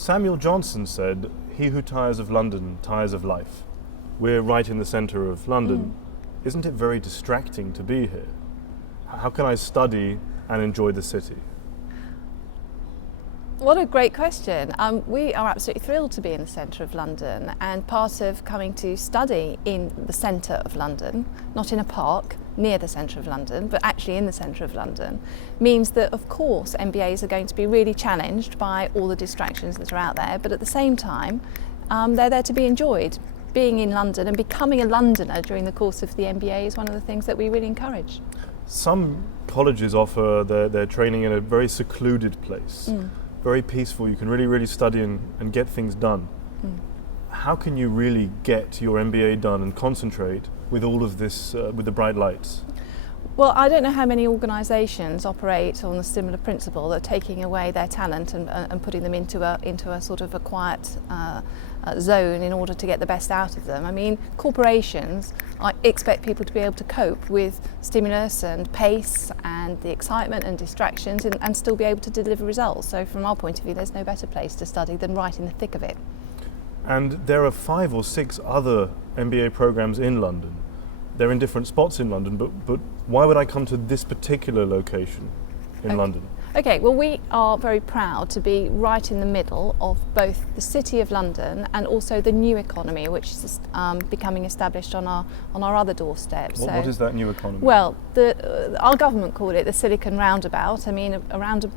Samuel Johnson said, "He who tires of London tires of life." We're right in the centre of London. Isn't it very distracting to be here? How can I study and enjoy the city? What a great question. We are absolutely thrilled to be in the centre of London, and part of coming to study in the centre of London, not in a park near the centre of London, but actually in the centre of London, means that of course MBAs are going to be really challenged by all the distractions that are out there, but at the same time they're there to be enjoyed. Being in London and becoming a Londoner during the course of the MBA is one of the things that we really encourage. Some colleges offer their training in a very secluded place. Very peaceful, you can really study and get things done. How can you really get your MBA done and concentrate with all of this, with the bright lights? Well, I don't know how many organisations operate on a similar principle, that taking away their talent and putting them into a sort of a quiet zone in order to get the best out of them. I mean, corporations expect people to be able to cope with stimulus and pace and the excitement and distractions and still be able to deliver results. So from our point of view, there's no better place to study than right in the thick of it. And there are 5 or 6 other MBA programs in London. They're in different spots in London, but why would I come to this particular location in London? Okay, well, we are very proud to be right in the middle of both the City of London and also the new economy, which is becoming established on our other doorstep. What is that new economy? Well, our government called it the Silicon Roundabout. I mean,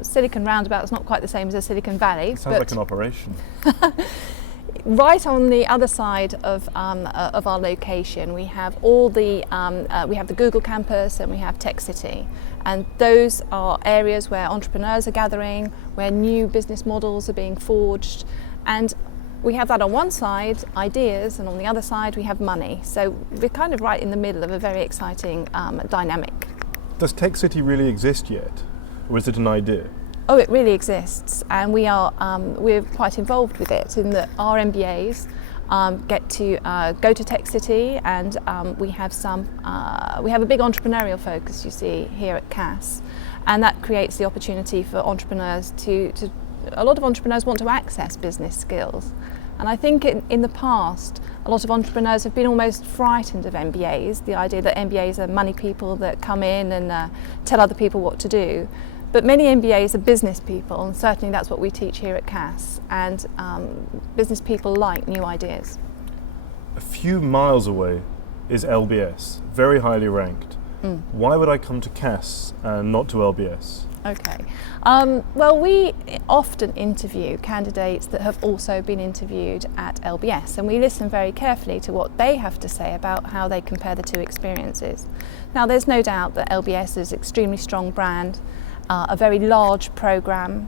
Silicon Roundabout is not quite the same as a Silicon Valley. It sounds like an operation. Right on the other side of our location, we have we have the Google campus and we have Tech City, and those are areas where entrepreneurs are gathering, where new business models are being forged, and we have that on one side, ideas, and on the other side we have money. So we're kind of right in the middle of a very exciting dynamic. Does Tech City really exist yet, or is it an idea? Oh, it really exists, and we're quite involved with it in that our MBAs get to go to Tech City, and we have a big entrepreneurial focus, you see, here at CAS, and that creates the opportunity for entrepreneurs a lot of entrepreneurs want to access business skills. And I think in the past, a lot of entrepreneurs have been almost frightened of MBAs, the idea that MBAs are money people that come in and tell other people what to do. But many MBAs are business people, and certainly that's what we teach here at CAS, and business people like new ideas. A few miles away is LBS, very highly ranked. Why would I come to CAS and not to LBS? Okay. Well, we often interview candidates that have also been interviewed at LBS, and we listen very carefully to what they have to say about how they compare the two experiences. Now, there's no doubt that LBS is an extremely strong brand, a very large program,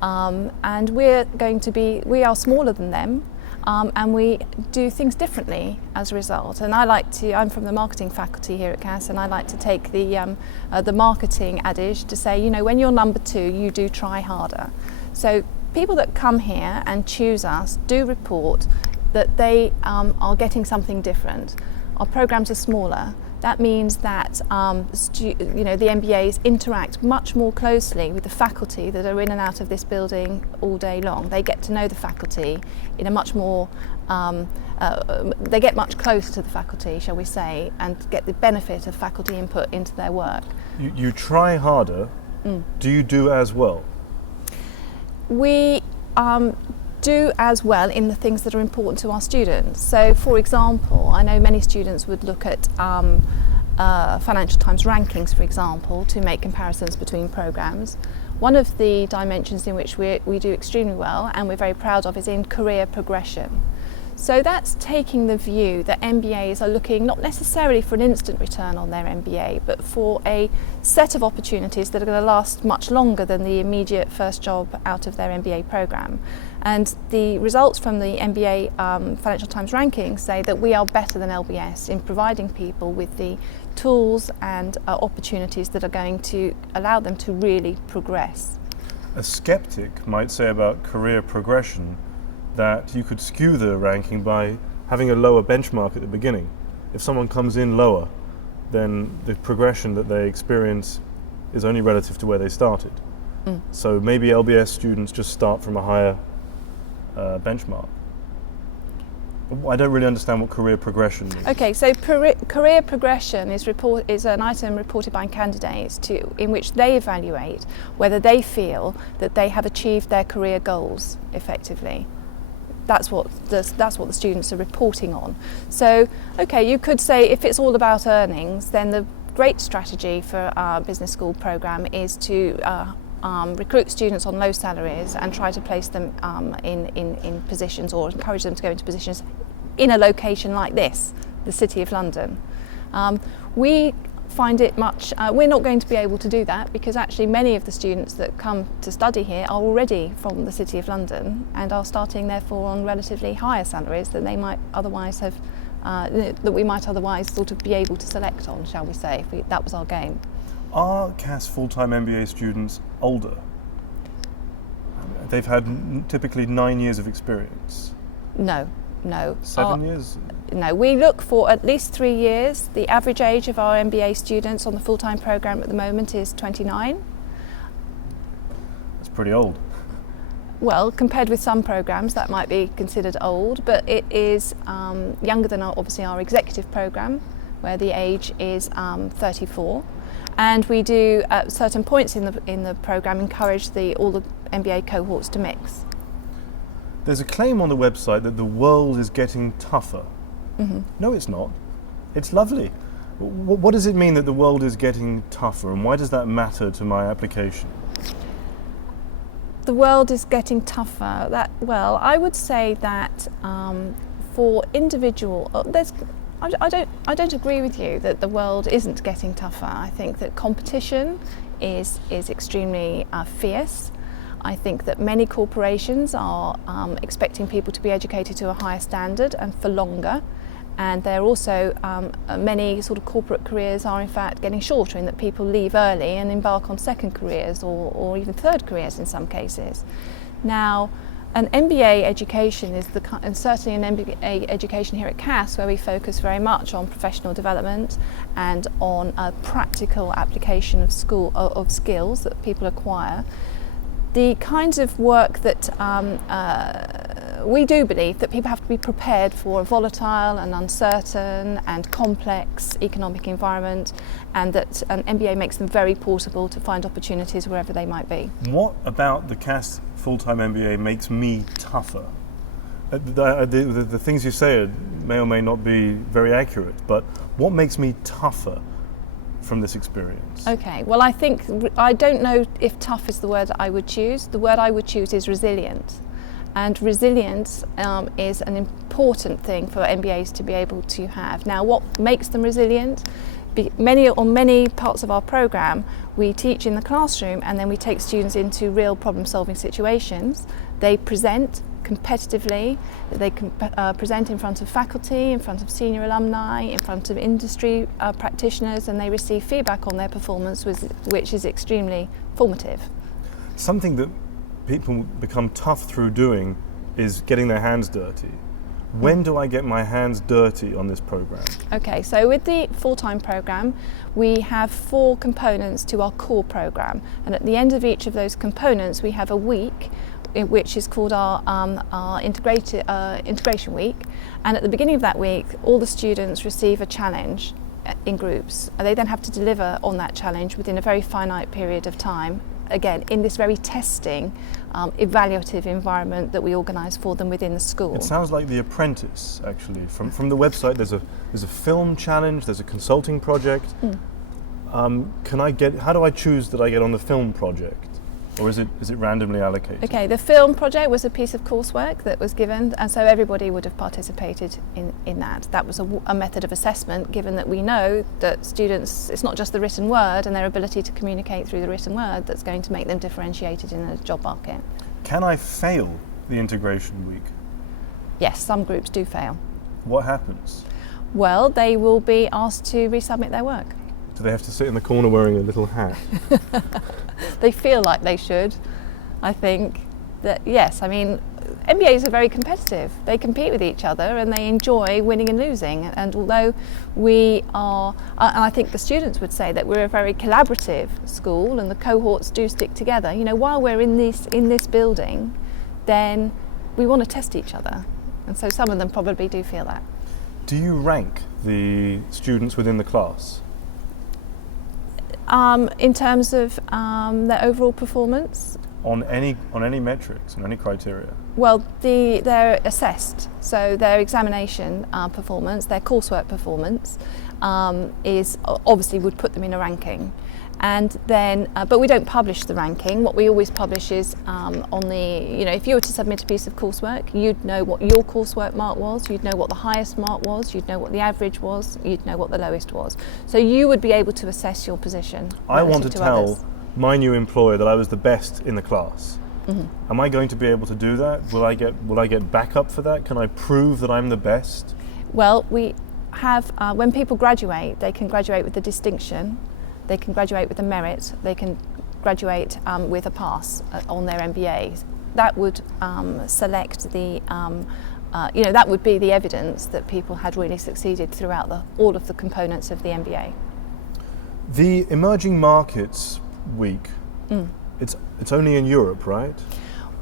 and we are smaller than them, and we do things differently as a result. And I'm from the marketing faculty here at CAS, and I like to take the marketing adage to say, when you're number 2, you do try harder. So people that come here and choose us do report that they are getting something different. Our programs are smaller. That means that the MBAs interact much more closely with the faculty that are in and out of this building all day long. They get to know the faculty in a much more, they get much closer to the faculty, shall we say, and get the benefit of faculty input into their work. You try harder. Do you do as well? We do as well in the things that are important to our students. So, for example, I know many students would look at Financial Times rankings, for example, to make comparisons between programs. One of the dimensions in which we do extremely well and we're very proud of is in career progression. So that's taking the view that MBAs are looking not necessarily for an instant return on their MBA, but for a set of opportunities that are going to last much longer than the immediate first job out of their MBA program. And the results from the MBA Financial Times rankings say that we are better than LBS in providing people with the tools and opportunities that are going to allow them to really progress. A skeptic might say about career progression that you could skew the ranking by having a lower benchmark at the beginning. If someone comes in lower, then the progression that they experience is only relative to where they started. So maybe LBS students just start from a higher benchmark? I don't really understand what career progression is. Okay, so career progression is an item reported by candidates in which they evaluate whether they feel that they have achieved their career goals effectively. That's what the students are reporting on. So, okay, you could say if it's all about earnings, then the great strategy for our business school program is to recruit students on low salaries and try to place them in positions, or encourage them to go into positions in a location like this, the City of London. We find it we're not going to be able to do that, because actually many of the students that come to study here are already from the City of London and are starting therefore on relatively higher salaries than they might otherwise have, that we might otherwise sort of be able to select on, shall we say, if that was our game. Are CAS full-time MBA students older? They've had typically 9 years of experience. No. 7 years? No, we look for at least 3 years. The average age of our MBA students on the full-time programme at the moment is 29. That's pretty old. Well, compared with some programmes that might be considered old, but it is younger than obviously our executive programme, where the age is 34. And we do, at certain points in the programme, encourage all the MBA cohorts to mix. There's a claim on the website that the world is getting tougher. Mm-hmm. No, it's not. It's lovely. What does it mean that the world is getting tougher, and why does that matter to my application? The world is getting tougher. I would say that for individual, I don't agree with you that the world isn't getting tougher. I think that competition is extremely fierce. I think that many corporations are expecting people to be educated to a higher standard and for longer, and there are also many sort of corporate careers are in fact getting shorter, in that people leave early and embark on second careers or even third careers in some cases. Now, an MBA education is and certainly an MBA education here at CAS, where we focus very much on professional development and on a practical application of skills that people acquire. The kinds of work that we do believe that people have to be prepared for a volatile and uncertain and complex economic environment, and that an MBA makes them very portable to find opportunities wherever they might be. What about the CAS full-time MBA makes me tougher? The things you say may or may not be very accurate, but what makes me tougher from this experience? Okay, well, I don't know if tough is the word I would choose. The word I would choose is resilient. And resilience is an important thing for MBAs to be able to have. Now, what makes them resilient? On many parts of our programme, we teach in the classroom, and then we take students into real problem-solving situations. They present competitively, they can present in front of faculty, in front of senior alumni, in front of industry practitioners, and they receive feedback on their performance, which is extremely formative. Something that people become tough through doing is getting their hands dirty. When do I get my hands dirty on this program? Okay, so with the full-time program, we have 4 components to our core program, and at the end of each of those components, we have a week which is called our integration week, and at the beginning of that week all the students receive a challenge in groups, and they then have to deliver on that challenge within a very finite period of time, again in this very testing, evaluative environment that we organise for them within the school. It sounds like The Apprentice, actually. From the website, there's a film challenge, there's a consulting project. How do I choose that I get on the film project? Or is it randomly allocated? Okay, the film project was a piece of coursework that was given, and so everybody would have participated in that. That was a method of assessment, given that we know that students, it's not just the written word and their ability to communicate through the written word that's going to make them differentiated in a job market. Can I fail the integration week? Yes, some groups do fail. What happens? Well, they will be asked to resubmit their work. Do they have to sit in the corner wearing a little hat? They feel like they should. I think that, yes, I mean, MBAs are very competitive. They compete with each other and they enjoy winning and losing. And although we are, and I think the students would say that we're a very collaborative school and the cohorts do stick together, you know, while we're in this building, then we want to test each other, and so some of them probably do feel that. Do you rank the students within the class? In terms of their overall performance? On any metrics, on any criteria? Well, they're assessed, so their examination performance, their coursework performance is obviously would put them in a ranking. And then, but we don't publish the ranking. What we always publish is on the, if you were to submit a piece of coursework, you'd know what your coursework mark was, you'd know what the highest mark was, you'd know what the average was, you'd know what the lowest was. So you would be able to assess your position. I want to tell others. my new employer that I was the best in the class. Am I going to be able to do that? Will I get backup for that? Can I prove that I'm the best? Well, we have, when people graduate, they can graduate with the distinction, they can graduate with a merit, they can graduate with a pass on their MBA. That would select the, that would be the evidence that people had really succeeded throughout all of the components of the MBA. The Emerging Markets Week, it's only in Europe, right?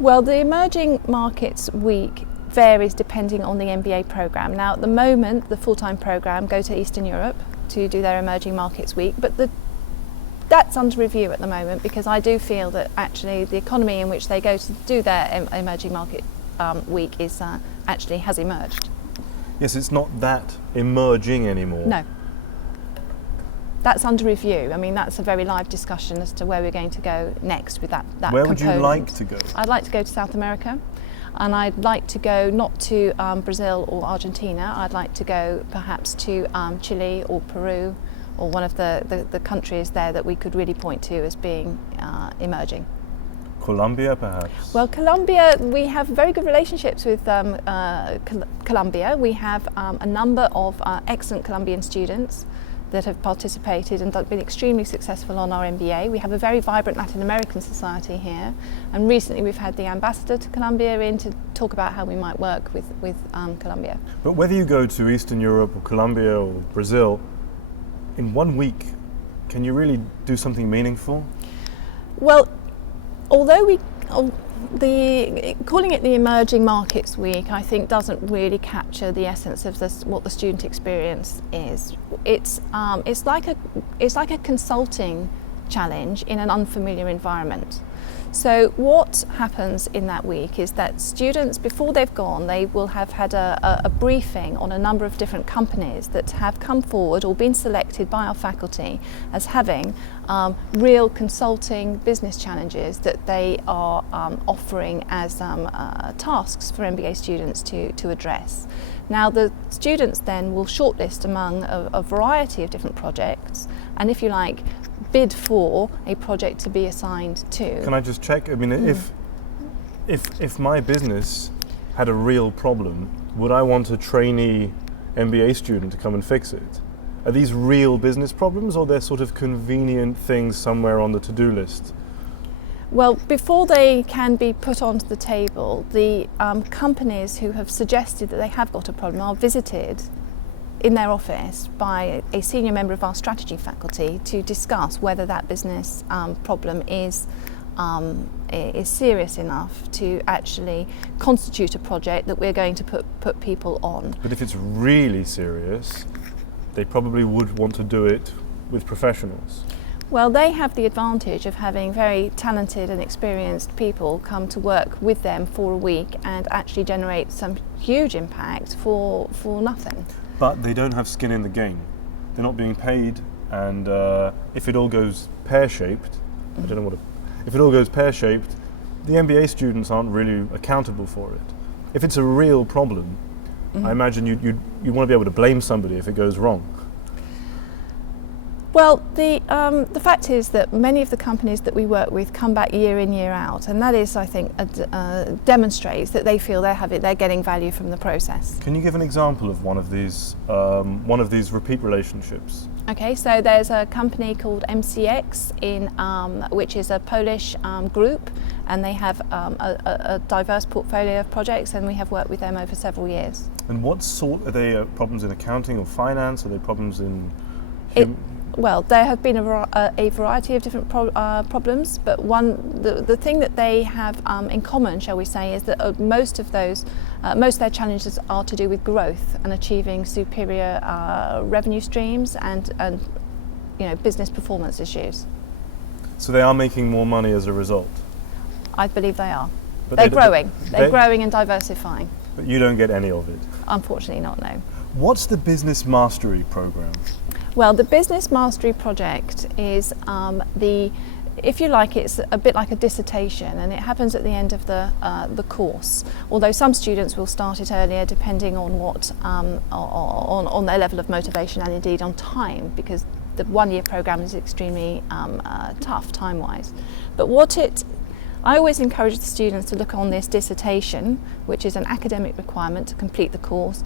Well, the Emerging Markets Week varies depending on the MBA programme. Now, at the moment, the full-time programme go to Eastern Europe to do their Emerging Markets Week, but that's under review at the moment, because I do feel that actually the economy in which they go to do their Emerging Market Week is actually has emerged. Yes, it's not that emerging anymore. No. That's under review. I mean, that's a very live discussion as to where we're going to go next with that Where component. would you like to go? I'd like to go to South America, and I'd like to go not to Brazil or Argentina. I'd like to go perhaps to Chile or Peru, or one of the countries there that we could really point to as being emerging. Colombia, perhaps? Well, Colombia, we have very good relationships with Colombia. We have a number of excellent Colombian students that have participated and been extremely successful on our MBA. We have a very vibrant Latin American society here, and recently we've had the ambassador to Colombia in to talk about how we might work with Colombia. But whether you go to Eastern Europe or Colombia or Brazil, in 1 week, can you really do something meaningful? Well, although calling it the Emerging Markets Week, I think doesn't really capture the essence of what the student experience is. It's like a consulting challenge in an unfamiliar environment. So what happens in that week is that students, before they've gone, they will have had a briefing on a number of different companies that have come forward or been selected by our faculty as having real consulting business challenges that they are offering as tasks for MBA students to address. Now, the students then will shortlist among a variety of different projects, and if you like, bid for a project to be assigned to. Can I just check? I mean, if my business had a real problem, would I want a trainee MBA student to come and fix it? Are these real business problems, or they're sort of convenient things somewhere on the to-do list? Well, before they can be put onto the table, the companies who have suggested that they have got a problem are visited in their office by a senior member of our strategy faculty to discuss whether that business problem is serious enough to actually constitute a project that we're going to put people on. But if it's really serious, they probably would want to do it with professionals. Well, they have the advantage of having very talented and experienced people come to work with them for a week and actually generate some huge impact for nothing. But they don't have skin in the game. They're not being paid, and if it all goes pear-shaped, if it all goes pear-shaped, the MBA students aren't really accountable for it. If it's a real problem, I imagine you want to be able to blame somebody if it goes wrong. Well, the fact is that many of the companies that we work with come back year in, year out, and that is, I think, demonstrates that they feel they're getting value from the process. Can you give an example of one of these repeat relationships? Okay, so there's a company called MCX which is a Polish group, and they have a diverse portfolio of projects, and we have worked with them over several years. And what sort are they? Problems in accounting or finance? Are they problems in? Well, there have been a variety of different problems, but the thing that they have in common, shall we say, is that most of their challenges are to do with growth and achieving superior revenue streams and business performance issues. So they are making more money as a result? I believe they are. But they're growing. They're growing and diversifying. But you don't get any of it? Unfortunately not, no. What's the Business Mastery Program? Well, the Business Mastery Project is if you like, it's a bit like a dissertation, and it happens at the end of the course. Although some students will start it earlier, depending on what on their level of motivation and indeed on time, because the one-year program is extremely tough time-wise. But I always encourage the students to look on this dissertation, which is an academic requirement to complete the course,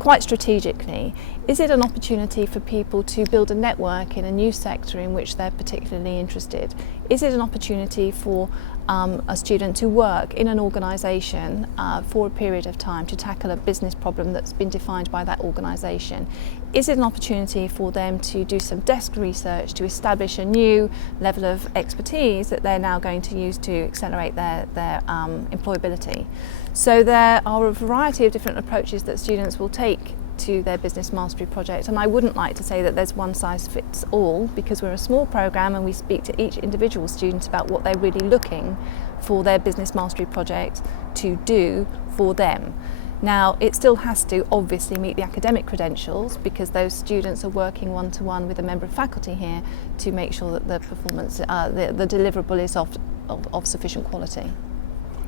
quite strategically. Is it an opportunity for people to build a network in a new sector in which they're particularly interested? Is it an opportunity for a student to work in an organisation for a period of time to tackle a business problem that's been defined by that organisation? Is it an opportunity for them to do some desk research to establish a new level of expertise that they're now going to use to accelerate their employability? So there are a variety of different approaches that students will take to their Business Mastery Project, and I wouldn't like to say that there's one size fits all, because we're a small program and we speak to each individual student about what they're really looking for their Business Mastery Project to do for them. Now, it still has to obviously meet the academic credentials, because those students are working one-to-one with a member of faculty here to make sure that the performance, the deliverable is of sufficient quality.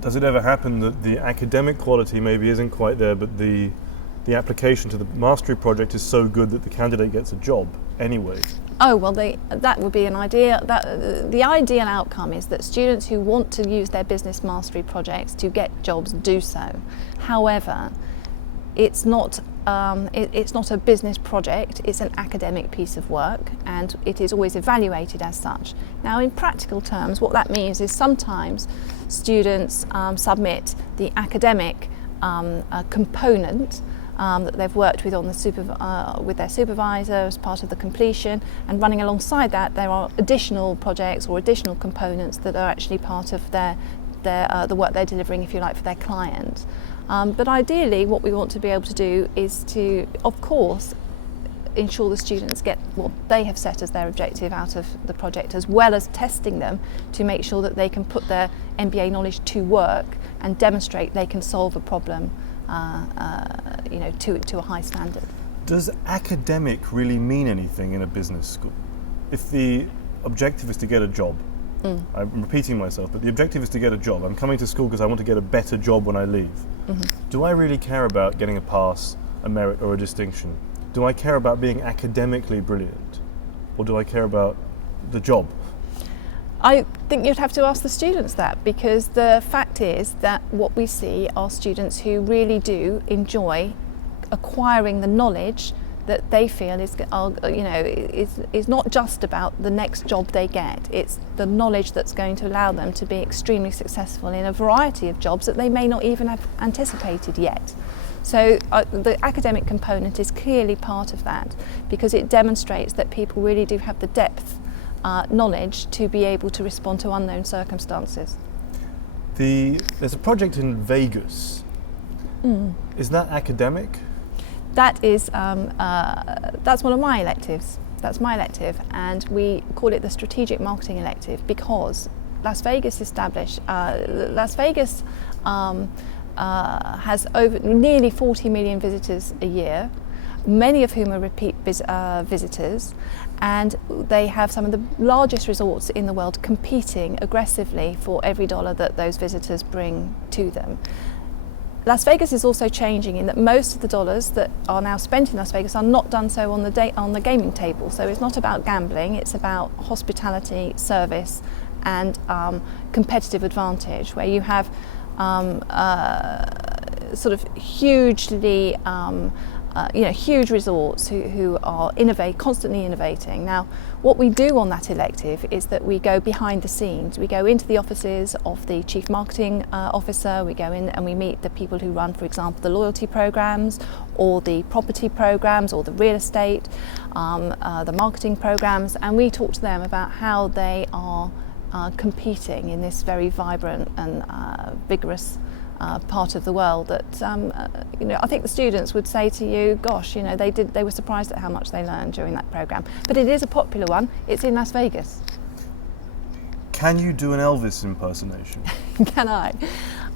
Does it ever happen that the academic quality maybe isn't quite there, but the application to the mastery project is so good that the candidate gets a job anyway? Oh, well, that would be an idea. The ideal outcome is that students who want to use their business mastery projects to get jobs do so. However, it's not a business project, it's an academic piece of work, and it is always evaluated as such. Now, in practical terms, what that means is sometimes students submit the academic component that they've worked with on with their supervisor as part of the completion, and running alongside that there are additional projects or additional components that are actually part of the work they're delivering, if you like, for their client. But ideally what we want to be able to do is to, of course, ensure the students get what they have set as their objective out of the project, as well as testing them to make sure that they can put their MBA knowledge to work and demonstrate they can solve a problem to a high standard. Does academic really mean anything in a business school? If the objective is to get a job, I'm repeating myself, but the objective is to get a job. I'm coming to school because I want to get a better job when I leave. Do I really care about getting a pass, a merit, or a distinction? Do I care about being academically brilliant? Or do I care about the job? I think you'd have to ask the students that, because the fact is that what we see are students who really do enjoy acquiring the knowledge that they feel is not just about the next job they get. It's the knowledge that's going to allow them to be extremely successful in a variety of jobs that they may not even have anticipated yet. So the academic component is clearly part of that, because it demonstrates that people really do have the depth knowledge to be able to respond to unknown circumstances. There's a project in Vegas. Is that academic? That is that's one of my electives. That's my elective, and we call it the strategic marketing elective because Las Vegas has over nearly 40 million visitors a year, many of whom are repeat visitors, and they have some of the largest resorts in the world competing aggressively for every dollar that those visitors bring to them. Las Vegas is also changing in that most of the dollars that are now spent in Las Vegas are not done so on the gaming table. So it's not about gambling, it's about hospitality, service, and competitive advantage, where you have sort of hugely huge resorts who are constantly innovating. Now, what we do on that elective is that we go behind the scenes. We go into the offices of the Chief Marketing Officer, we go in and we meet the people who run, for example, the loyalty programs or the property programs or the real estate, the marketing programs, and we talk to them about how they are competing in this very vibrant and vigorous part of the world that I think the students would say to you, gosh, they were surprised at how much they learned during that program. But it is a popular one. It's in Las Vegas. Can you do an Elvis impersonation? Can I?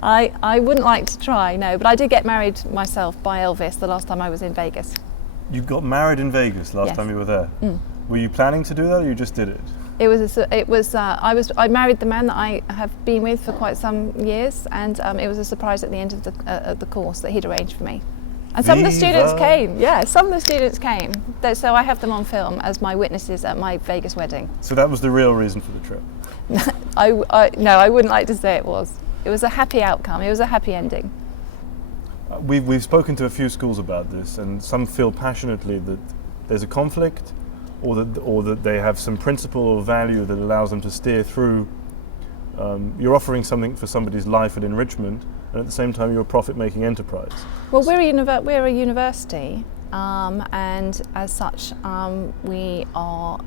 I wouldn't like to try, no, but I did get married myself by Elvis the last time I was in Vegas. You got married in Vegas last time you were there? Mm. Were you planning to do that, or you just did it? I married the man that I have been with for quite some years, and it was a surprise at the end of the course that he'd arranged for me. And some of the students came. Yeah, some of the students came. So I have them on film as my witnesses at my Vegas wedding. So that was the real reason for the trip? No, I wouldn't like to say it was. It was a happy outcome. It was a happy ending. We've spoken to a few schools about this, and some feel passionately that there's a conflict, or that they have some principle or value that allows them to steer through. You're offering something for somebody's life and enrichment, and at the same time you're a profit-making enterprise. Well, we're a university, and as such, we are,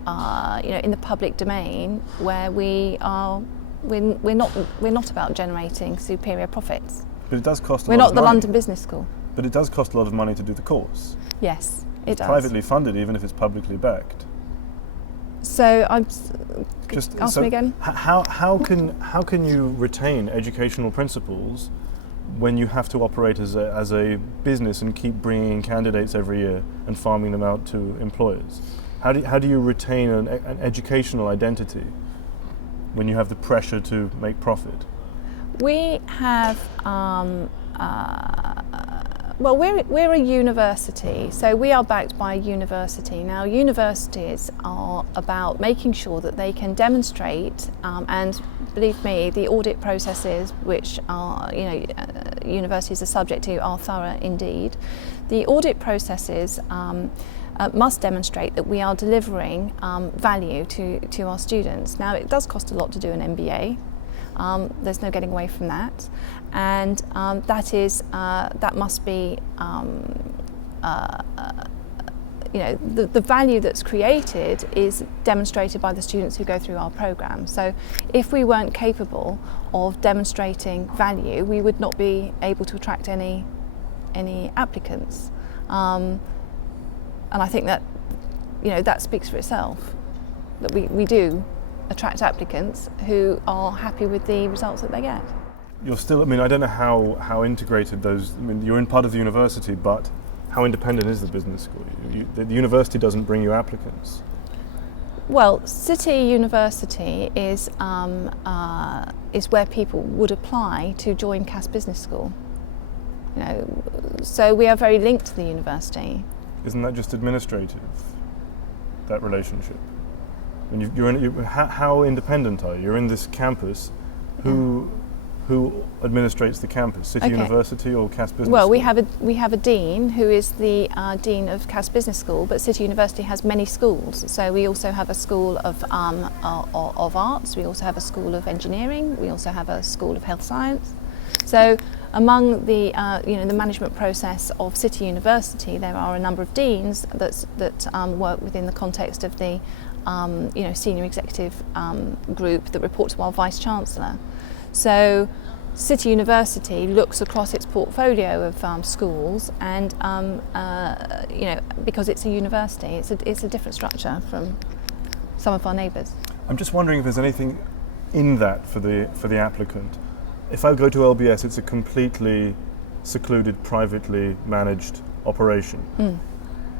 in the public domain, where we're not about generating superior profits. But it does cost a lot of money. We're not the London Business School. But it does cost a lot of money to do the course. Yes, it does. It's privately funded, even if it's publicly backed. So ask me again. How can you retain educational principles when you have to operate as a business and keep bringing in candidates every year and farming them out to employers? How do you retain an educational identity when you have the pressure to make profit? We have. Well, we're a university, so we are backed by a university. Now, universities are about making sure that they can demonstrate, and believe me, the audit processes which are, universities are subject to are thorough indeed. The audit processes must demonstrate that we are delivering value to our students. Now, it does cost a lot to do an MBA. There's no getting away from that, and that must be the value that's created is demonstrated by the students who go through our program. So if we weren't capable of demonstrating value, we would not be able to attract any applicants, and I think that that speaks for itself, that we do attract applicants who are happy with the results that they get. You're still, I don't know how integrated those, you're in part of the university, but how independent is the business school? The university doesn't bring you applicants. Well, City University is where people would apply to join Cass Business School. So we are very linked to the university. Isn't that just administrative, that relationship? How independent are you? You're in this campus. Who administrates the campus? City University or Cass Business School? Well, we have a dean who is the dean of Cass Business School, but City University has many schools. So we also have a school of arts. We also have a school of engineering. We also have a school of health science. So among the the management process of City University, there are a number of deans that work within the context of the senior executive group that report to our Vice Chancellor. So City University looks across its portfolio of schools, and because it's a university, it's a different structure from some of our neighbours. I'm just wondering if there's anything in that for the applicant. If I go to LBS, it's a completely secluded, privately managed operation. Mm.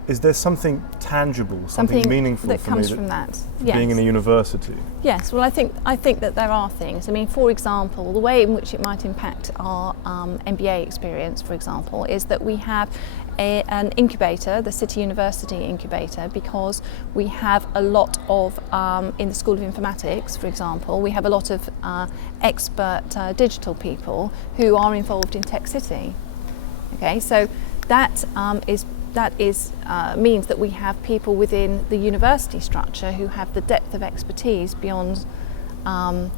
Is there something tangible, something meaningful that for comes me from that? Being in a university? Yes. Well, I think that there are things. For example, the way in which it might impact our MBA experience, for example, is that we have an incubator, the City University incubator, because we have a lot of, in the School of Informatics, for example, we have a lot of expert digital people who are involved in Tech City. Okay, so that is that is means that we have people within the university structure who have the depth of expertise beyond the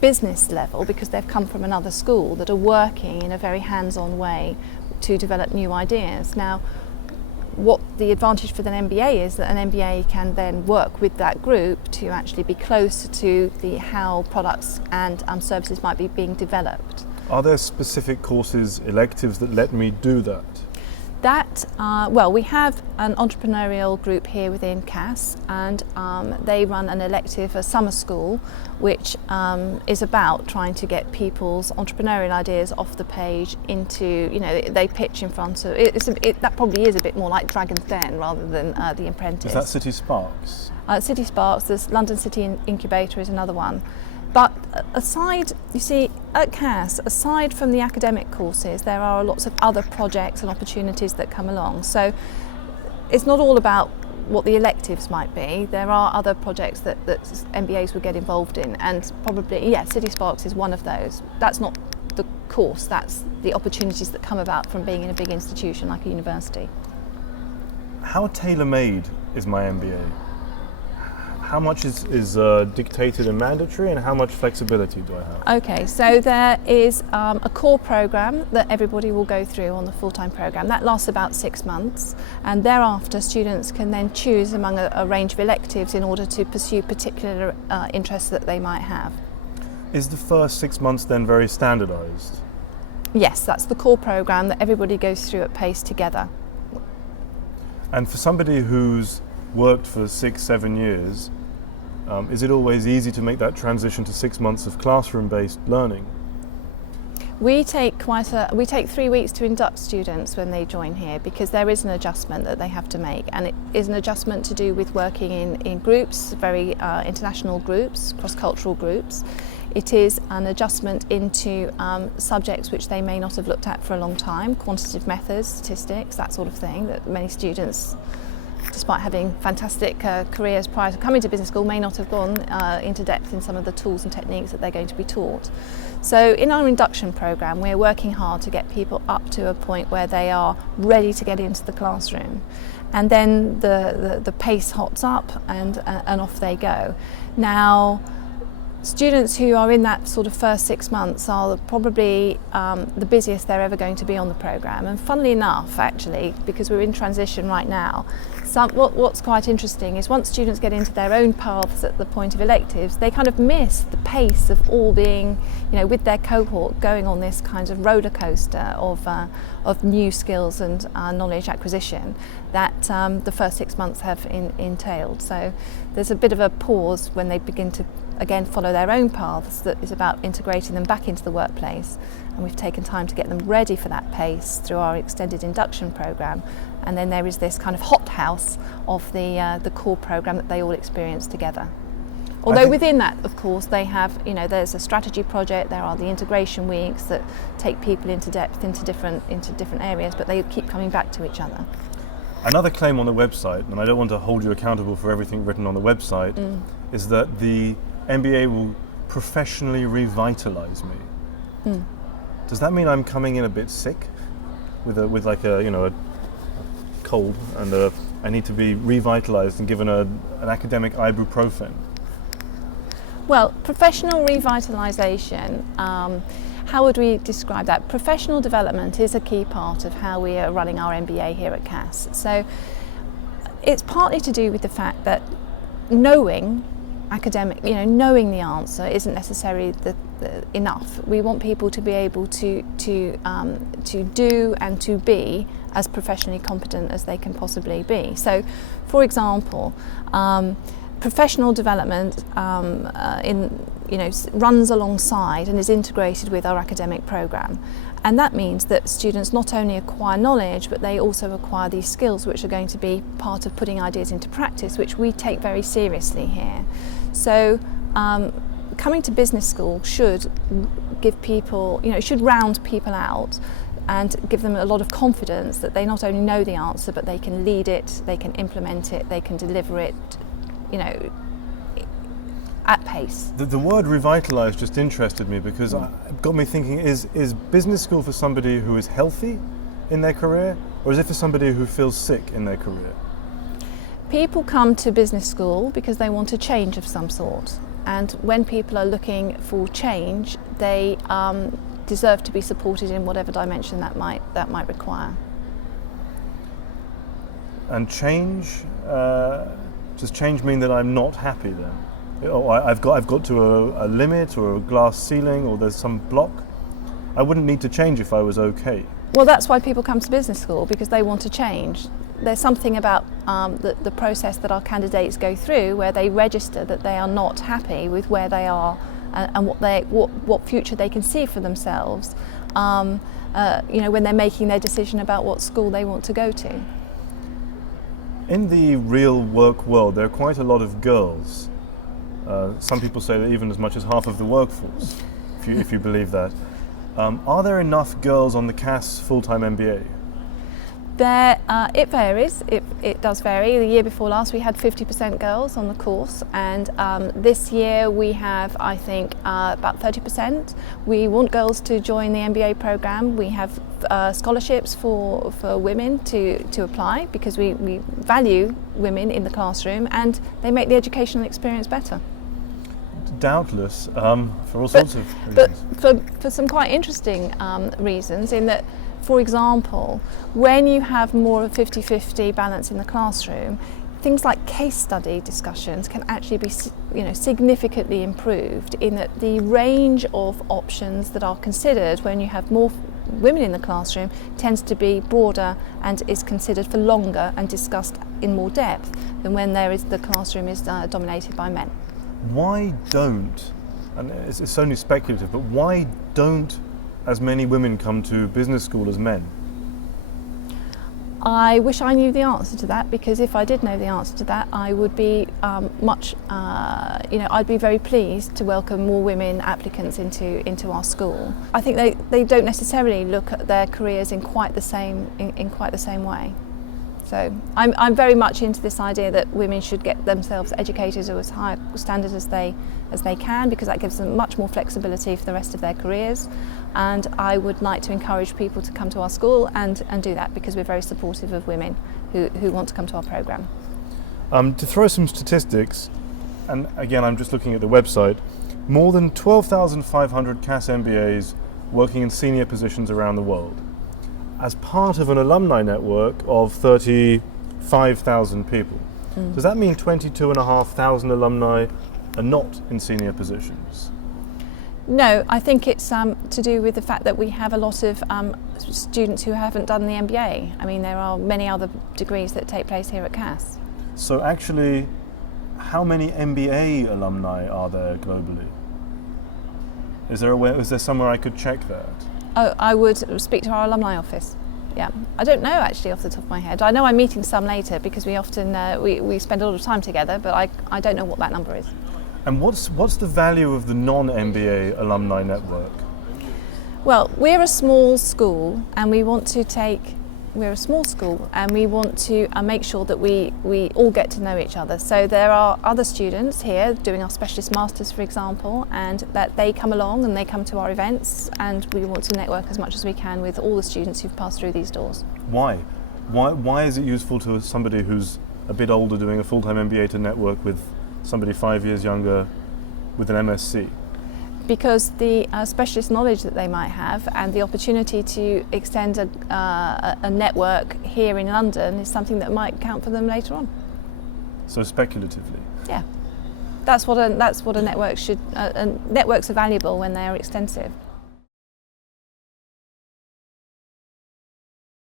business level, because they've come from another school, that are working in a very hands-on way to develop new ideas. Now, what the advantage for an MBA is that an MBA can then work with that group to actually be closer to how products and services might be being developed. Are there specific courses, electives that let me do that? We have an entrepreneurial group here within CAS, and they run an elective, a summer school, which is about trying to get people's entrepreneurial ideas off the page into, they pitch in front of, that probably is a bit more like Dragon's Den rather than The Apprentice. Is that City Sparks? City Sparks, there's London City Incubator is another one. But aside, you see, at CAS, aside from the academic courses, there are lots of other projects and opportunities that come along. So it's not all about what the electives might be. There are other projects that MBAs would get involved in, and probably, City Sparks is one of those. That's not the course, that's the opportunities that come about from being in a big institution like a university. How tailor-made is my MBA? How much is dictated and mandatory, and how much flexibility do I have? Okay, so there is a core program that everybody will go through on the full-time program. That lasts about 6 months, and thereafter students can then choose among a range of electives in order to pursue particular interests that they might have. Is the first 6 months then very standardised? Yes, that's the core program that everybody goes through at pace together. And for somebody who's worked for 6-7 years, is it always easy to make that transition to 6 months of classroom-based learning? We take 3 weeks to induct students when they join here, because there is an adjustment that they have to make, and it is an adjustment to do with working in groups, very international groups, cross-cultural groups. It is an adjustment into subjects which they may not have looked at for a long time, quantitative methods, statistics, that sort of thing, that many students, despite having fantastic careers prior to coming to business school, may not have gone into depth in some of the tools and techniques that they're going to be taught. So in our induction programme, we're working hard to get people up to a point where they are ready to get into the classroom. And then the pace hots up and off they go. Now, students who are in that sort of first 6 months are probably the busiest they're ever going to be on the programme. And funnily enough, actually, because we're in transition right now, what's quite interesting is once students get into their own paths at the point of electives, they kind of miss the pace of all being, with their cohort going on this kind of roller coaster of new skills and knowledge acquisition that the first 6 months have entailed. So there's a bit of a pause when they begin to again follow their own paths that is about integrating them back into the workplace, and we've taken time to get them ready for that pace through our extended induction programme. And then there is this kind of hothouse of the core programme that they all experience together. Although within that, of course, they have, there's a strategy project, there are the integration weeks that take people into depth into different areas, but they keep coming back to each other. Another claim on the website, and I don't want to hold you accountable for everything written on the website, is that the MBA will professionally revitalise me. Does that mean I'm coming in a bit sick, with a cold, and I need to be revitalised and given an academic ibuprofen? Well, professional revitalisation, how would we describe that? Professional development is a key part of how we are running our MBA here at CAS. So it's partly to do with the fact that knowing the answer isn't necessarily enough. We want people to be able to do and to be as professionally competent as they can possibly be. So, for example, professional development runs alongside and is integrated with our academic programme. And that means that students not only acquire knowledge, but they also acquire these skills which are going to be part of putting ideas into practice, which we take very seriously here. So coming to business school should give people, should round people out and give them a lot of confidence that they not only know the answer, but they can lead it, they can implement it, they can deliver it, at pace. The word revitalise just interested me, because it got me thinking, is business school for somebody who is healthy in their career, or is it for somebody who feels sick in their career? People come to business school because they want a change of some sort, and when people are looking for change, they deserve to be supported in whatever dimension that might require. And change, does change mean that I'm not happy then? Or I've got to a limit or a glass ceiling, or there's some block? I wouldn't need to change if I was okay. Well, that's why people come to business school, because they want to change. There's something about the process that our candidates go through where they register that they are not happy with where they are and what future they can see for themselves, when they're making their decision about what school they want to go to. In the real work world, there are quite a lot of girls. Some people say that even as much as half of the workforce, if you believe that. Are there enough girls on the CAS full-time MBA? It varies. It does vary. The year before last we had 50% girls on the course, and this year we have, I think, about 30%. We want girls to join the MBA program. We have scholarships for women to apply, because we value women in the classroom and they make the educational experience better. Doubtless, for all sorts of reasons. But for some quite interesting reasons, in that, for example, when you have more of a 50-50 balance in the classroom, things like case study discussions can actually be significantly improved, in that the range of options that are considered when you have more women in the classroom tends to be broader and is considered for longer and discussed in more depth than when the classroom is dominated by men. Why don't, and it's only speculative, but why don't as many women come to business school as men? I wish I knew the answer to that, because if I did know the answer to that, I would be I'd be very pleased to welcome more women applicants into our school. I think they don't necessarily look at their careers in quite the same way. So I'm very much into this idea that women should get themselves educated to as high a standard as they can, because that gives them much more flexibility for the rest of their careers. And I would like to encourage people to come to our school and do that, because we're very supportive of women who want to come to our programme. To throw some statistics, and again I'm just looking at the website, more than 12,500 CAS MBAs working in senior positions around the world, as part of an alumni network of 35,000 people. Does that mean 22,500 alumni are not in senior positions? No, I think it's to do with the fact that we have a lot of students who haven't done the MBA. I mean, there are many other degrees that take place here at CAS. So actually, how many MBA alumni are there globally? Is there somewhere I could check that? Oh, I would speak to our alumni office. Yeah, I don't know actually off the top of my head. I know I'm meeting some later, because we often we spend a lot of time together, but I don't know what that number is. And what's the value of the non-MBA alumni network? Well, we're a small school, and we want to make sure that we all get to know each other. So there are other students here doing our specialist masters, for example, and that they come along and they come to our events, and we want to network as much as we can with all the students who've passed through these doors. Why? Why is it useful to somebody who's a bit older doing a full-time MBA to network with somebody 5 years younger with an MSc? Because the specialist knowledge that they might have and the opportunity to extend a network here in London is something that might count for them later on. So speculatively? Yeah. That's what a network should. Networks are valuable when they are extensive.